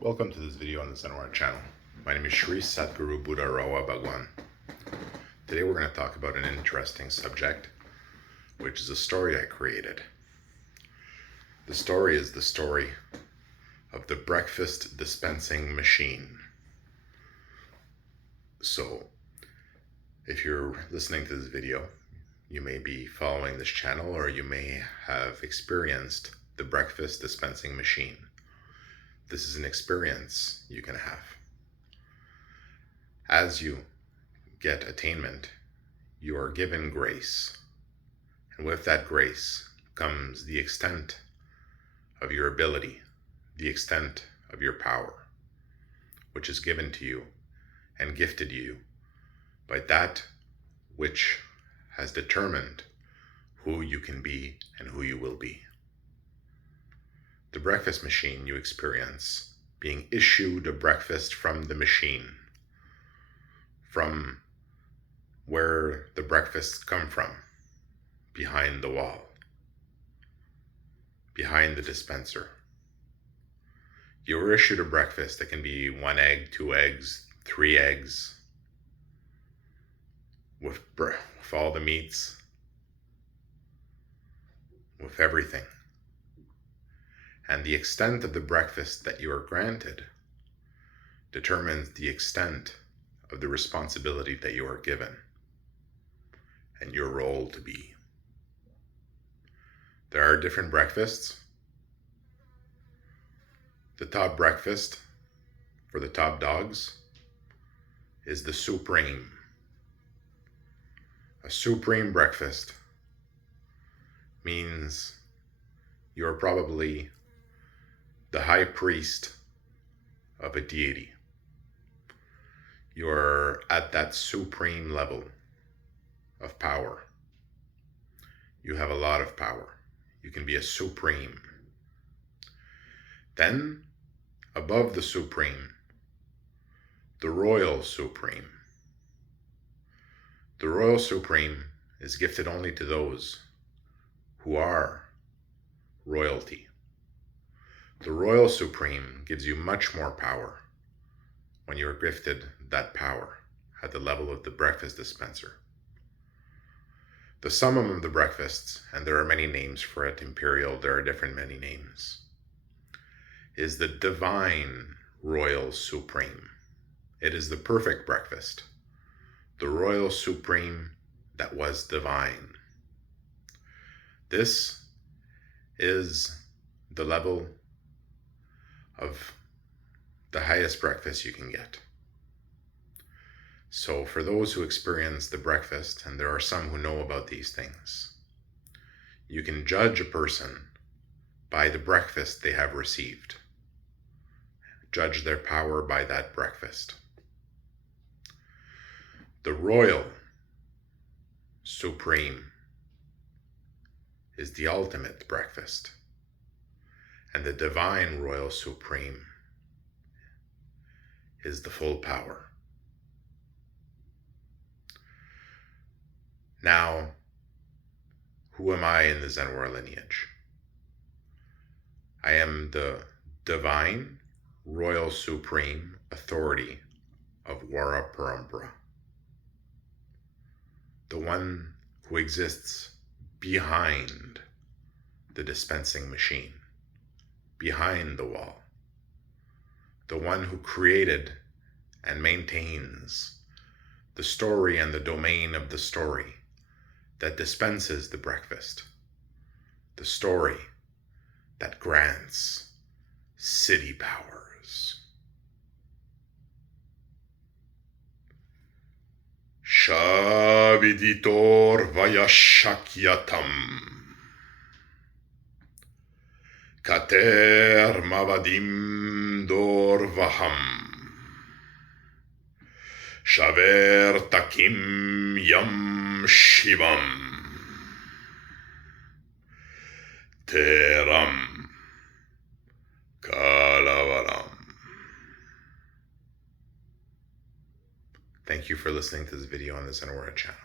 Welcome to this video on the Sanwar channel. My name is Shri Sadhguru Buddha Rawa Bhagwan. Today we're going to talk about an interesting subject, which is a story I created. The story is the story of the breakfast dispensing machine. So, if you're listening to this video, you may be following this channel or you may have experienced the breakfast dispensing machine. This is an experience you can have. As you get attainment, you are given grace. And with that grace comes the extent of your ability, the extent of your power, which is given to you and gifted you by that which has determined who you can be and who you will be. The breakfast machine you experience, being issued a breakfast from the machine, from where the breakfasts come from, behind the wall, behind the dispenser. You were issued a breakfast that can be 1 egg, 2 eggs, 3 eggs, with all the meats, with everything. And the extent of the breakfast that you are granted determines the extent of the responsibility that you are given and your role to be. There are different breakfasts. The top breakfast for the top dogs is the supreme. A supreme breakfast means you're probably the high priest of a deity. You're at that supreme level of power. You have a lot of power. You can be a supreme. Then, above the supreme, the royal supreme. The royal supreme is gifted only to those who are royalty. The royal supreme gives you much more power when you are gifted that power at the level of the breakfast dispenser. The summum of the breakfasts, and there are many names for it, imperial, there are many names, is the divine royal supreme. It is the perfect breakfast, the royal supreme that was divine. This is the level of the highest breakfast you can get. So for those who experience the breakfast, and there are some who know about these things, you can judge a person by the breakfast they have received. Judge their power by that breakfast. The royal supreme is the ultimate breakfast. And the divine royal supreme is the full power. Now, who am I in the Zenwar lineage? I am the divine royal supreme authority of Vara Parampara. The one who exists behind the dispensing machine, behind the wall. The one who created and maintains the story and the domain of the story that dispenses the breakfast. The story that grants Siddhi powers. Shaviditor Vayashakyatam Kater Mavadim Dorvaham Shaver Takim Yam Shivam Teram Kalavaram. Thank you for listening to this video on the Zenwar channel.